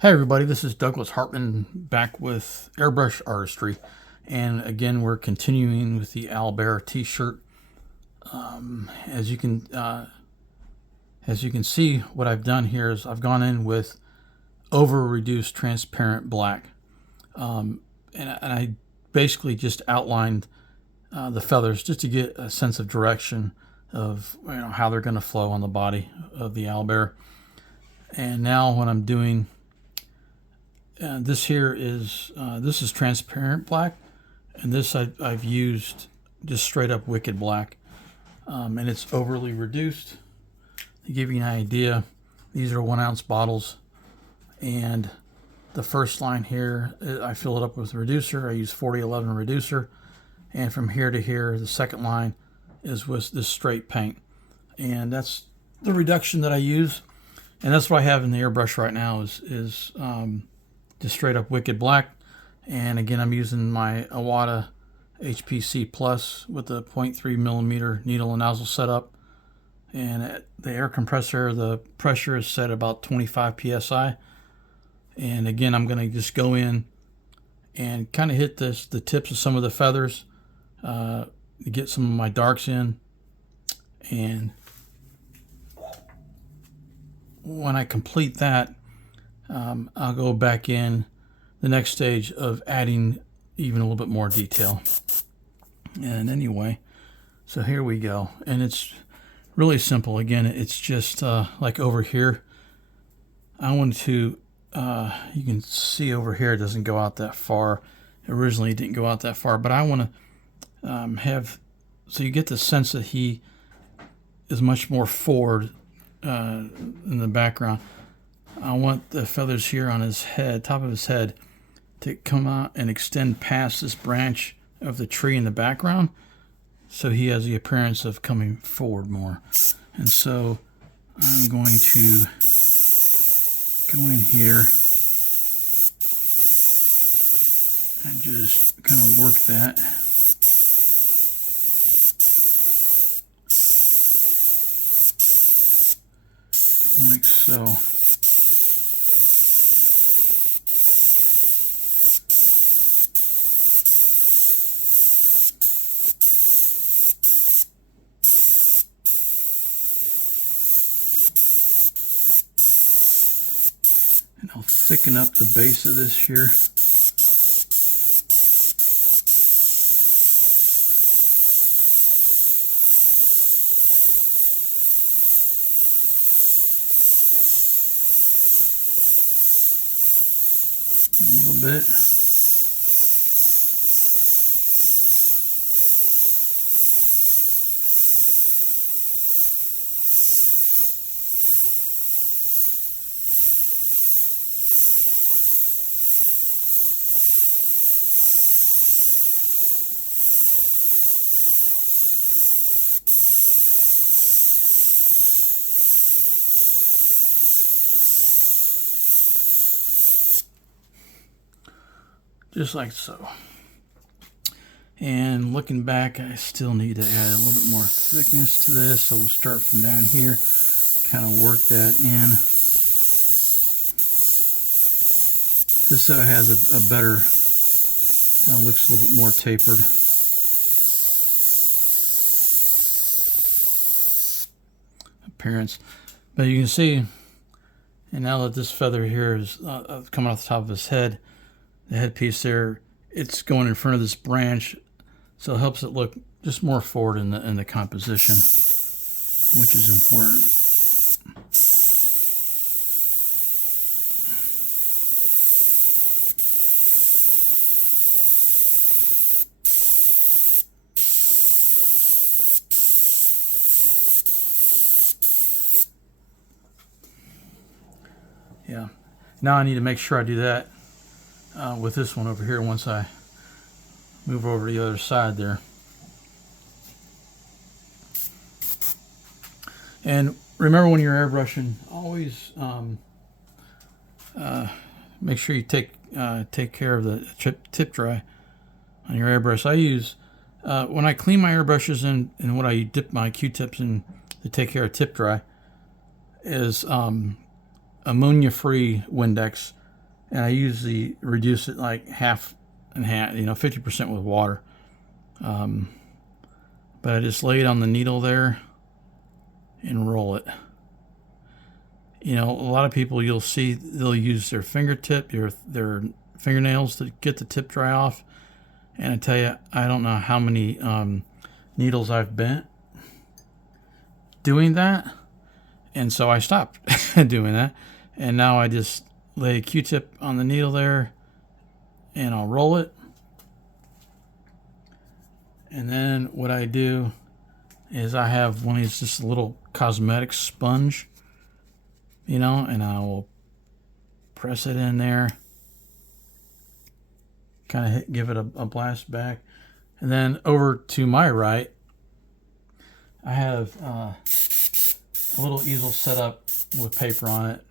Hey everybody, this is Douglas Hartman back with Airbrush Artistry, and again we're continuing with the Owlbear t-shirt. As you can see, what I've done here is I've gone in with over reduced transparent black, and I basically just outlined the feathers just to get a sense of direction of how they're going to flow on the body of the owlbear. And now what I'm doing, this is transparent black, and this I've used just straight up wicked black, and it's overly reduced. To give you an idea, these are 1 ounce bottles, and the first line here I fill it up with reducer. I use 4011 reducer, and from here to here the second line is with this straight paint, and that's the reduction that I use, and that's what I have in the airbrush right now is just straight up wicked black. And again, I'm using my Iwata HPC Plus with the 0.3 millimeter needle and nozzle setup, and at the air compressor the pressure is set about 25 psi. And again, I'm going to just go in and kind of hit the tips of some of the feathers to get some of my darks in. And when I complete that, I'll go back in the next stage of adding even a little bit more detail. And anyway, so here we go, and it's really simple. Again, it's just like over here, I want to you can see over here it doesn't go out that far. Originally it didn't go out that far, but I want to have, so you get the sense that he is much more forward in the background. I want the feathers here on his head, top of his head, to come out and extend past this branch of the tree in the background, so he has the appearance of coming forward more. And so I'm going to go in here and just kind of work that. Like so. And I'll thicken up the base of this here. A little bit. Just like so. And looking back, I still need to add a little bit more thickness to this, so we'll start from down here, kind of work that in. Just so it has a better, looks a little bit more tapered. Appearance. But you can see, and now that this feather here is coming off the top of his head, the headpiece there, it's going in front of this branch, so it helps it look just more forward in the composition, which is important. Yeah. Now I need to make sure I do that with this one over here once I move over to the other side there. And remember, when you're airbrushing, always make sure you take care of the tip dry on your airbrush. I use when I clean my airbrushes and what I dip my Q-tips in to take care of tip dry is ammonia-free Windex and I usually reduce it like half and half, 50% with water. But I just lay it on the needle there and roll it. A lot of people, you'll see they'll use their fingertip, their fingernails to get the tip dry off. And I tell you, I don't know how many needles I've bent doing that. And so I stopped doing that. And now I just lay a Q-tip on the needle there and I'll roll it. And then what I do is I have one of these, just a little cosmetic sponge, and I will press it in there, kind of give it a blast back. And then over to my right, I have a little easel set up with paper on it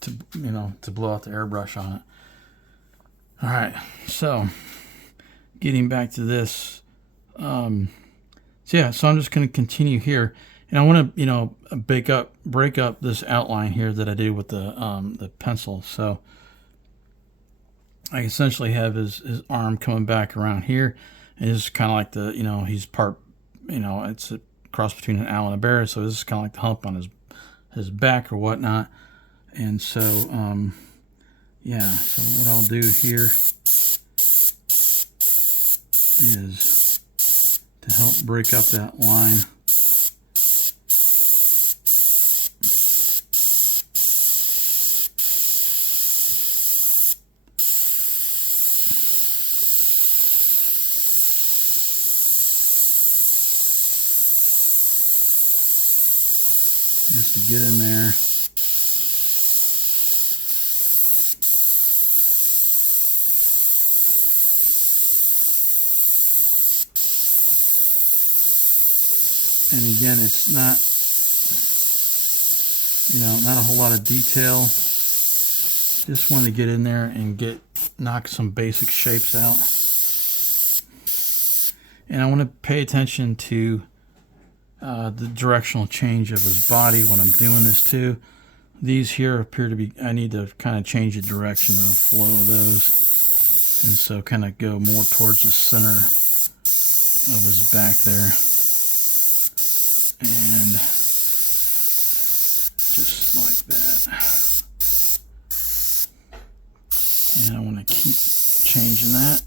to blow out the airbrush on it. All right, so getting back to this, so I'm just going to continue here, and I want to break up this outline here that I did with the pencil. So I essentially have his arm coming back around here, and it's kind of like he's part, it's a cross between an owl and a bear, so this is kind of like the hump on his back or whatnot. And so so what I'll do here is to help break up that line. Just to get in there. And again, it's not, not a whole lot of detail. Just want to get in there and knock some basic shapes out. And I want to pay attention to the directional change of his body when I'm doing this too. These here appear to be, I need to kind of change the direction of the flow of those. And so kind of go more towards the center of his back there. And just like that. And I want to keep changing that.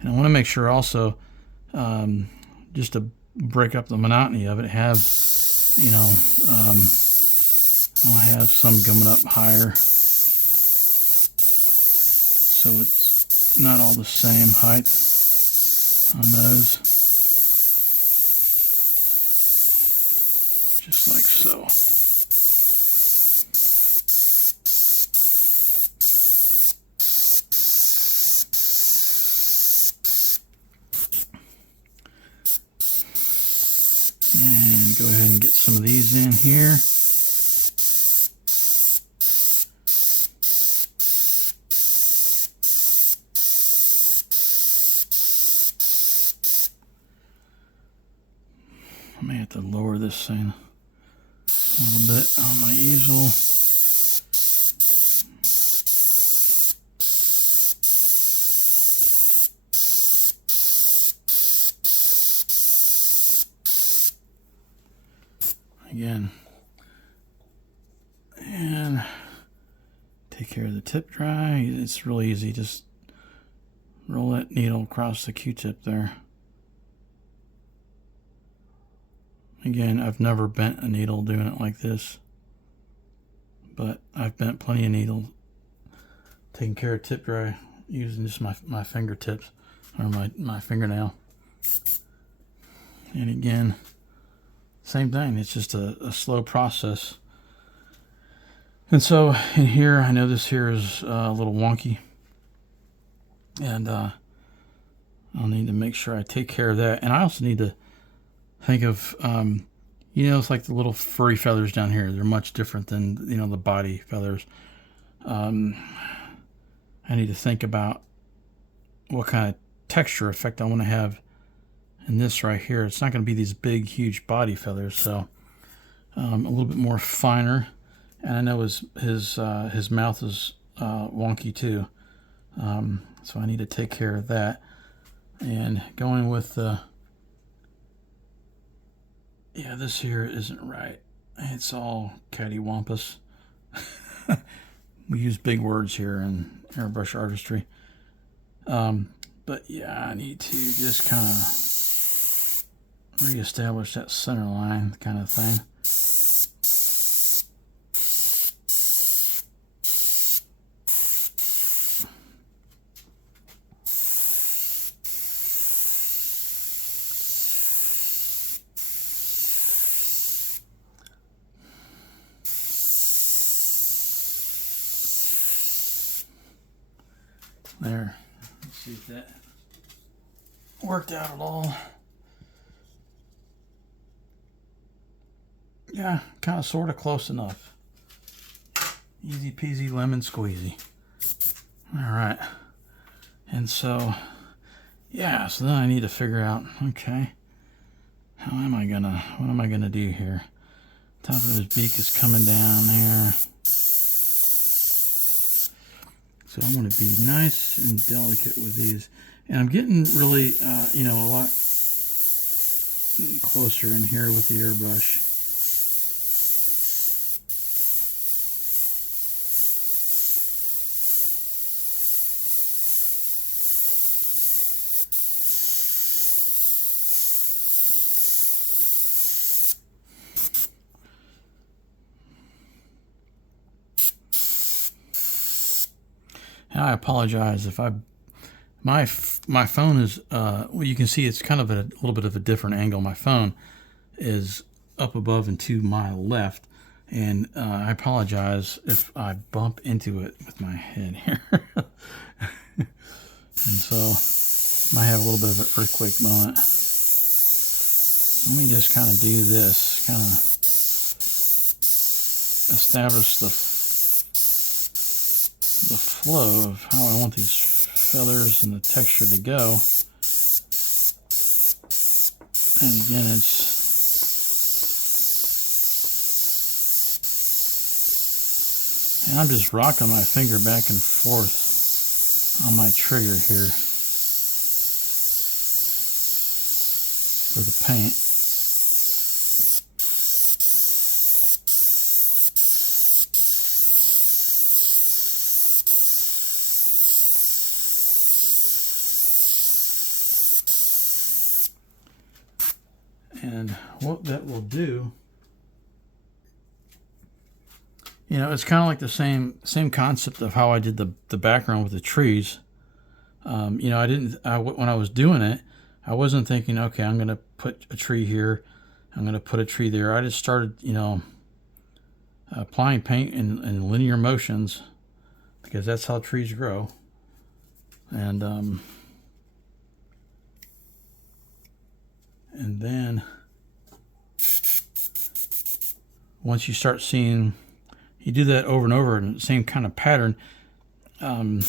And I want to make sure also, just to break up the monotony of it, I'll have some coming up higher, so it's not all the same height on those. Just like so. And go ahead and get some of these in here. I may have to lower this thing a little bit on my easel. Again, and take care of the tip dry. It's really easy. Just roll that needle across the Q-tip there. Again, I've never bent a needle doing it like this, but I've bent plenty of needles taking care of tip dry using just my fingertips or my fingernail. And again, same thing, it's just a slow process. And so in here, I know this here is a little wonky, and I'll need to make sure I take care of that. And I also need to think of, it's like the little furry feathers down here. They're much different than, the body feathers. I need to think about what kind of texture effect I want to have in this right here. It's not going to be these big, huge body feathers, so a little bit more finer. And I know his mouth is wonky too. So I need to take care of that. And going with the, yeah, this here isn't right. It's all cattywampus. We use big words here in airbrush artistry. But yeah, I need to just kind of reestablish that center line kind of thing. There. Let's see if that worked out at all. Yeah, kind of sort of close enough. Easy peasy lemon squeezy. All right. And so, yeah, so then I need to figure out, okay, what am I gonna do here? Top of his beak is coming down there. So I want to be nice and delicate with these. And I'm getting really, you know, a lot closer in here with the airbrush. And I apologize if my phone is well, you can see it's kind of at a little bit of a different angle. My phone is up above and to my left, and I apologize if I bump into it with my head here. And so might have a little bit of an earthquake moment. Let me just kind of do this, kind of establish the flow of how I want these feathers and the texture to go. And again, and I'm just rocking my finger back and forth on my trigger here for the paint. And what that will do, you know, it's kind of like the same concept of how I did the background with the trees. You know, when I was doing it, I wasn't thinking, okay, I'm going to put a tree here, I'm going to put a tree there. I just started, you know, applying paint in linear motions, because that's how trees grow. And then once you start seeing, you do that over and over in the same kind of pattern, then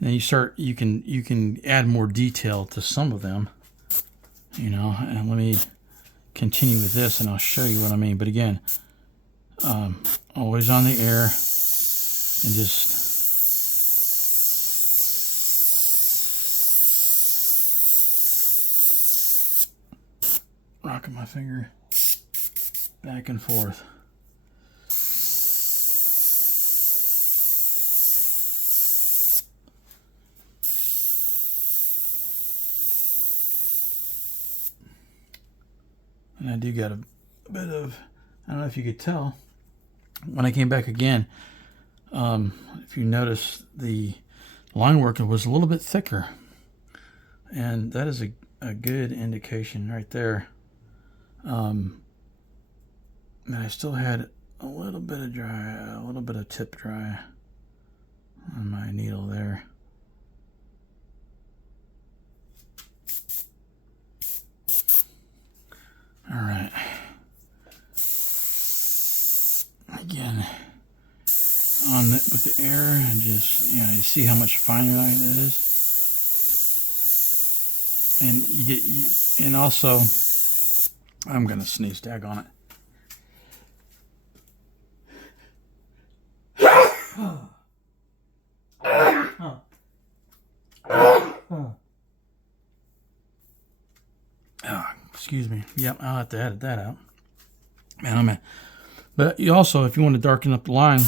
you can add more detail to some of them, you know. And let me continue with this and I'll show you what I mean. But again, always on the air and just rocking my finger back and forth. And I do got a bit of, I don't know if you could tell, when I came back again, if you notice, the line work was a little bit thicker. And that is a good indication right there. And I still had a little bit of tip dry on my needle there. All right. Again, with the air, and just, you know, you see how much finer that is. And and also, I'm gonna sneeze, tag on it. Excuse me. Yep, I'll have to edit that out. Man, but you also, if you want to darken up the line,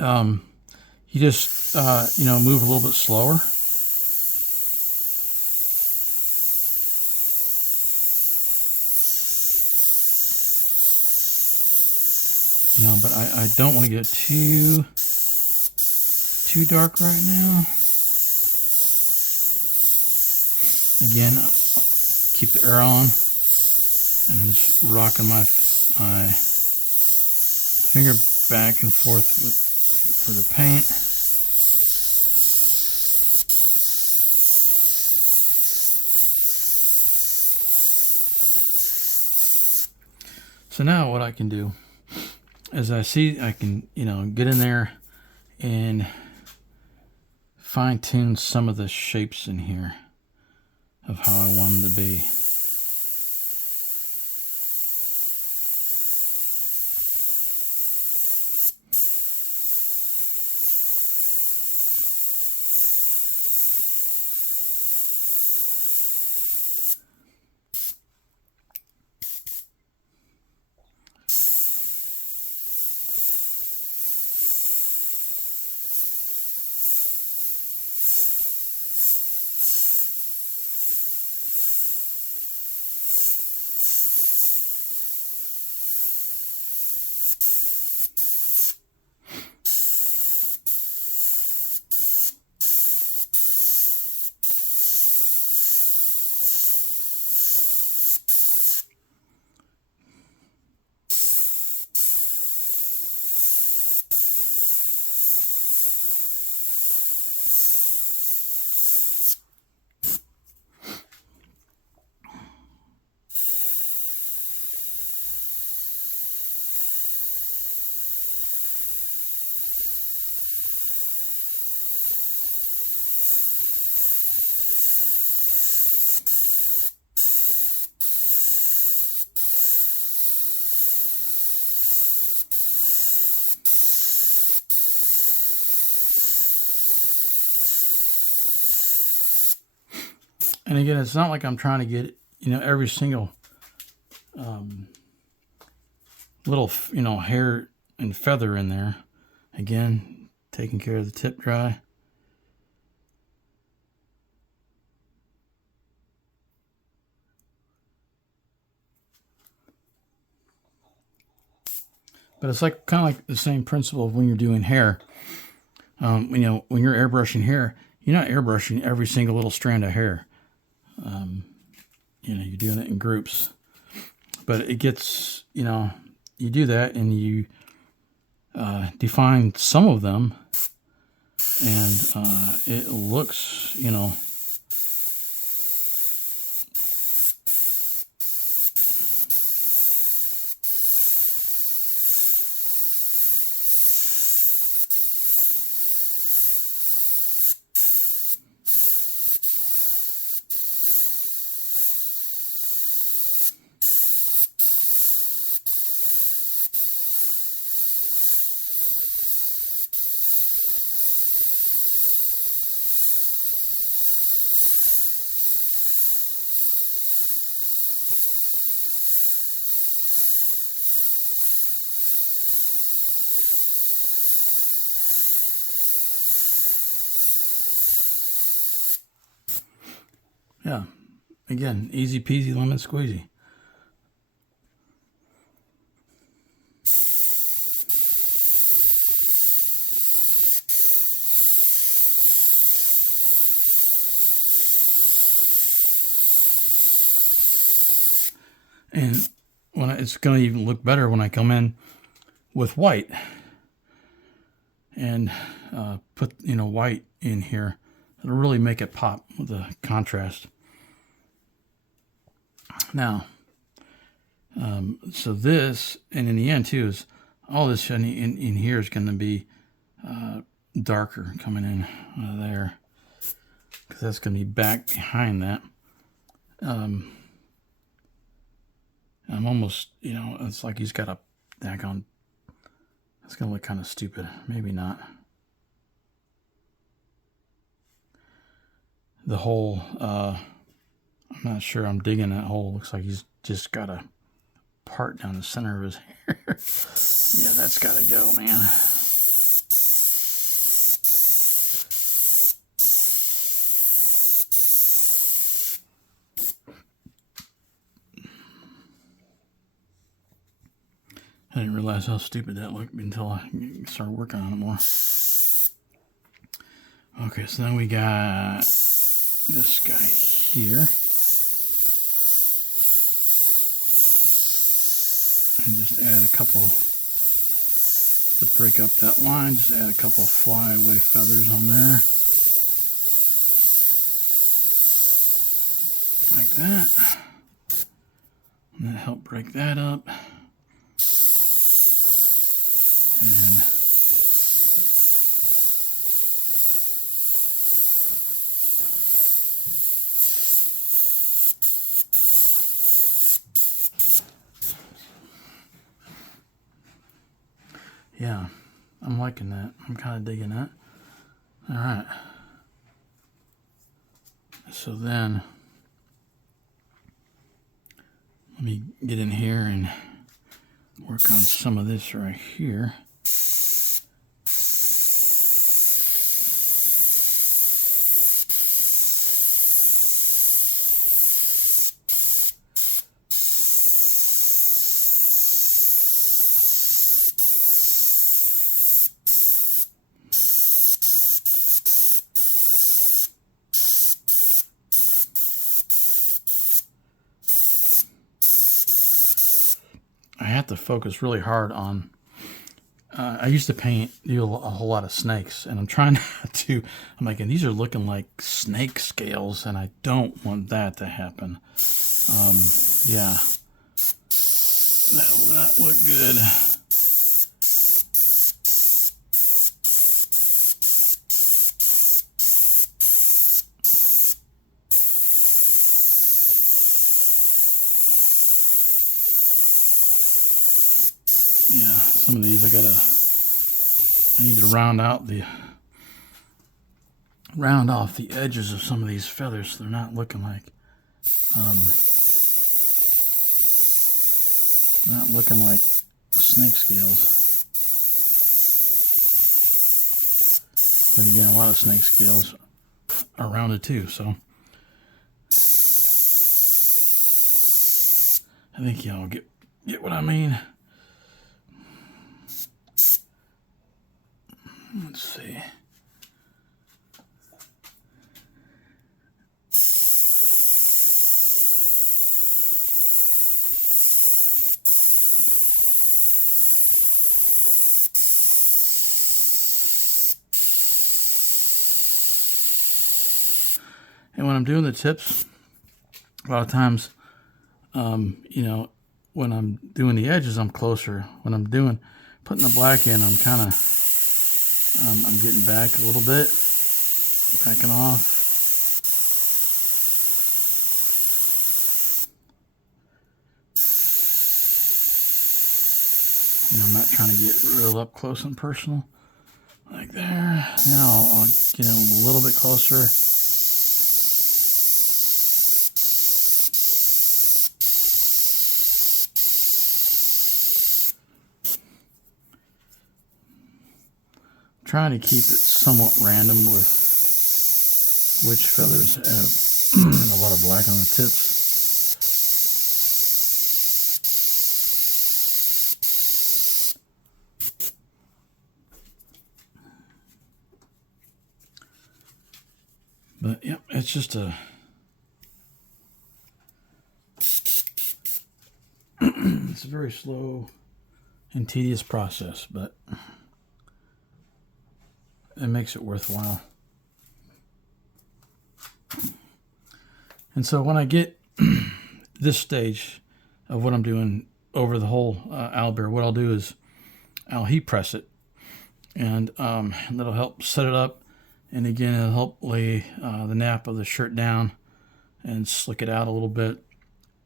you just move a little bit slower. But I don't want to get too dark right now. Again, keep the air on and just rocking my finger back and forth for the paint. So now what I can do is I can get in there and fine tune some of the shapes in here of how I want them to be. And again, it's not like I'm trying to get every single little hair and feather in there. Again, taking care of the tip dry. But it's like kind of like the same principle of when you're doing hair. When you're airbrushing hair, you're not airbrushing every single little strand of hair. You're doing it in groups. But it gets, you do that and you define some of them, and it looks, yeah. Again, easy peasy lemon squeezy. And it's going to even look better when I come in with white and put white in here. It'll really make it pop with the contrast. Now, so this, and in the end too, is all this in here is going to be darker coming in there, because that's going to be back behind that. I'm almost, it's like he's got a daggone. It's going to look kind of stupid. Maybe not. The whole, I'm not sure I'm digging that hole. Looks like he's just got a part down the center of his hair. Yeah, that's got to go, man. I didn't realize how stupid that looked until I started working on it more. Okay, so then we got this guy here. And just add a couple, to break up that line, just add a couple of flyaway feathers on there. Like that. And that helped break that up. And yeah, I'm liking that. I'm kind of digging that. All right. So then, let me get in here and work on some of this right here. I have to focus really hard on, I used to do a whole lot of snakes, and I'm trying not to, I'm like, and these are looking like snake scales, and I don't want that to happen. Yeah, that will not look good. Yeah, some of these I need to round off the edges of some of these feathers so they're not looking like snake scales. But again, a lot of snake scales are rounded too, so I think y'all get what I mean. Let's see. And when I'm doing the tips, a lot of times, you know, when I'm doing the edges, I'm closer. When I'm putting the black in, I'm kind of, I'm getting back a little bit, backing off. You know, I'm not trying to get real up close and personal, like there. Now I'll get in a little bit closer. Trying to keep it somewhat random with which feathers have a lot of black on the tips. But yep, it's just it's a very slow and tedious process, but it makes it worthwhile. And so when I get this stage of what I'm doing over the whole owlbear, what I'll do is I'll heat press it, and that'll help set it up. And again, it'll help lay the nap of the shirt down and slick it out a little bit.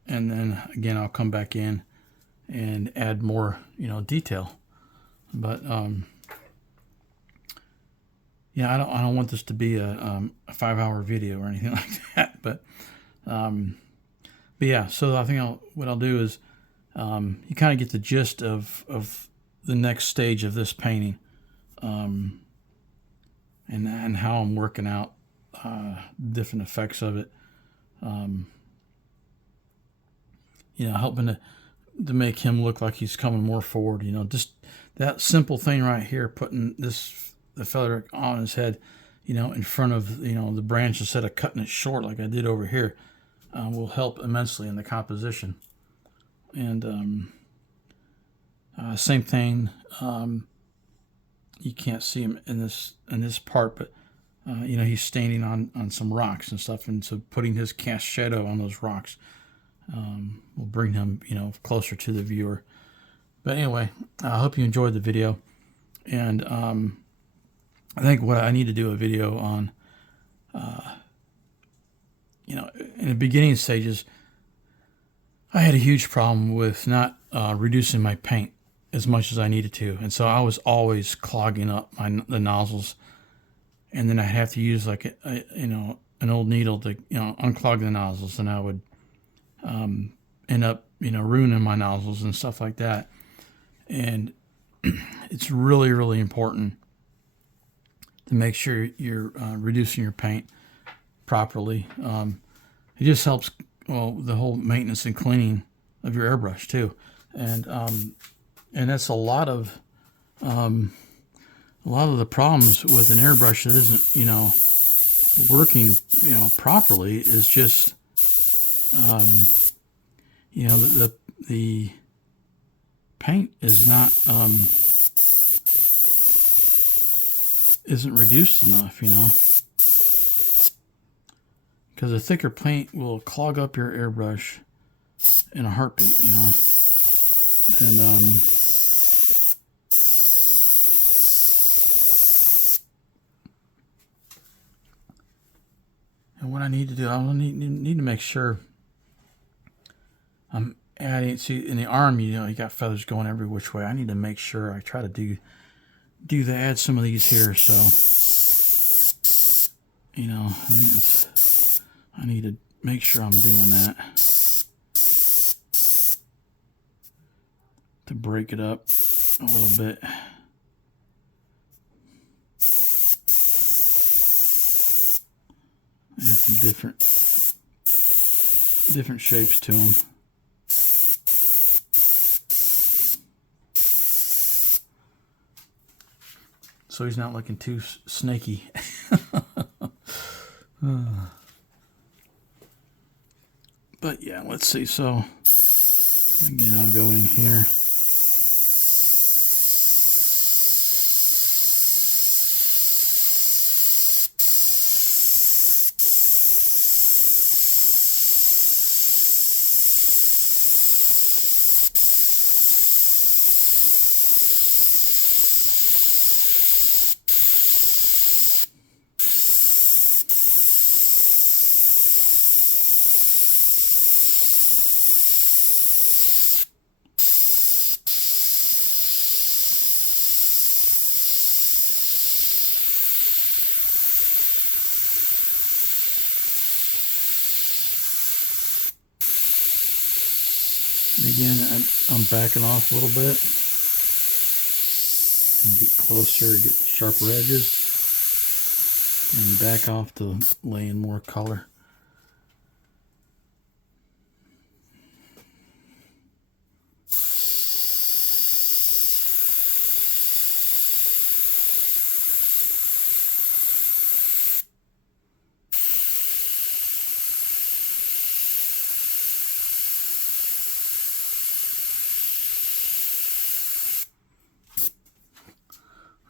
And then again, I'll come back in and add more, you know, detail. But yeah, I don't want this to be a 5-hour video or anything like that. But But yeah, so I think what I'll do is you kind of get the gist of the next stage of this painting, and how I'm working out different effects of it. Helping to make him look like he's coming more forward. Just that simple thing right here, putting the feather on his head, in front of the branch instead of cutting it short like I did over here, will help immensely in the composition. And same thing. You can't see him in this part, but he's standing on some rocks and stuff, and so putting his cast shadow on those rocks will bring him closer to the viewer. But anyway, I hope you enjoyed the video, and I think what I need to do a video on, in the beginning stages, I had a huge problem with not reducing my paint as much as I needed to, and so I was always clogging up the nozzles, and then I'd have to use like an old needle to unclog the nozzles, and I would end up ruining my nozzles and stuff like that. And it's really, really important to make sure you're reducing your paint properly. It just helps, the whole maintenance and cleaning of your airbrush too, and that's a lot of the problems with an airbrush that isn't working properly is just the paint is not isn't reduced enough, because a thicker paint will clog up your airbrush in a heartbeat, and what I need to do, I need to make sure I'm adding. See, in the arm, you got feathers going every which way. I need to make sure I try to add some of these here. So, I think I need to make sure I'm doing that to break it up a little bit. Add some different shapes to them. So he's not looking too snaky. But yeah, let's see. So again, I'll go in here. Again, I'm backing off a little bit and get closer, get the sharper edges, and back off to lay in more color.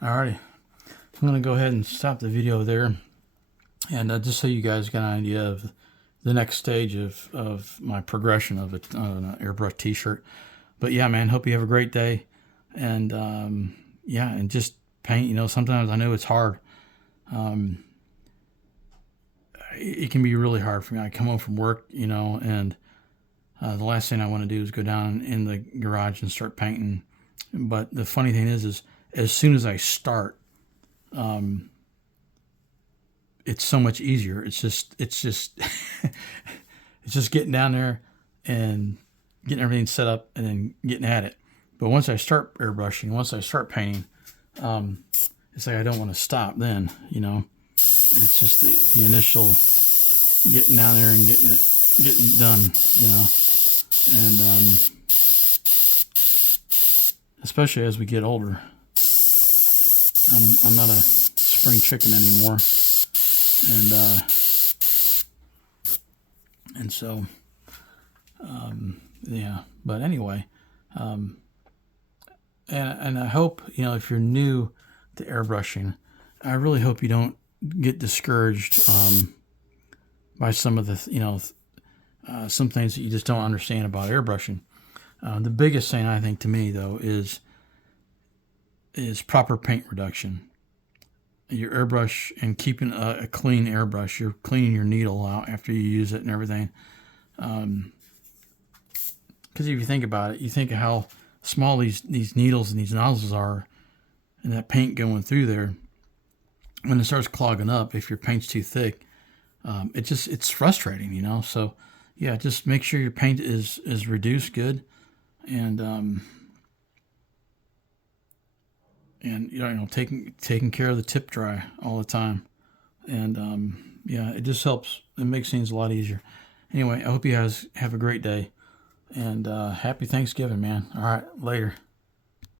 Alrighty, I'm going to go ahead and stop the video there, and just so you guys got an idea of the next stage of my progression of an airbrush t-shirt. But yeah, man, hope you have a great day, and yeah, and just paint. Sometimes I know it's hard. It can be really hard for me. I come home from work, and the last thing I want to do is go down in the garage and start painting. But the funny thing is as soon as I start, it's so much easier. It's just It's just getting down there and getting everything set up and then getting at it. But once I start airbrushing, once I start painting, it's like I don't want to stop then, you know. It's just the initial getting down there and getting done, you know. And especially as we get older, I'm not a spring chicken anymore, and so yeah. But anyway, and I hope, you know, if you're new to airbrushing, I really hope you don't get discouraged by some of the, you know, some things that you just don't understand about airbrushing. The biggest thing, I think, to me though is proper paint reduction. Your airbrush, and keeping a clean airbrush. You're cleaning your needle out after you use it and everything. Because if you think about it, you think of how small these needles and these nozzles are, and that paint going through there. When it starts clogging up, if your paint's too thick, it's frustrating, you know. So yeah, just make sure your paint is reduced good, and you know, taking care of the tip dry all the time, and yeah, it just helps. It makes things a lot easier. Anyway, I hope you guys have a great day, and happy Thanksgiving, man. All right, later.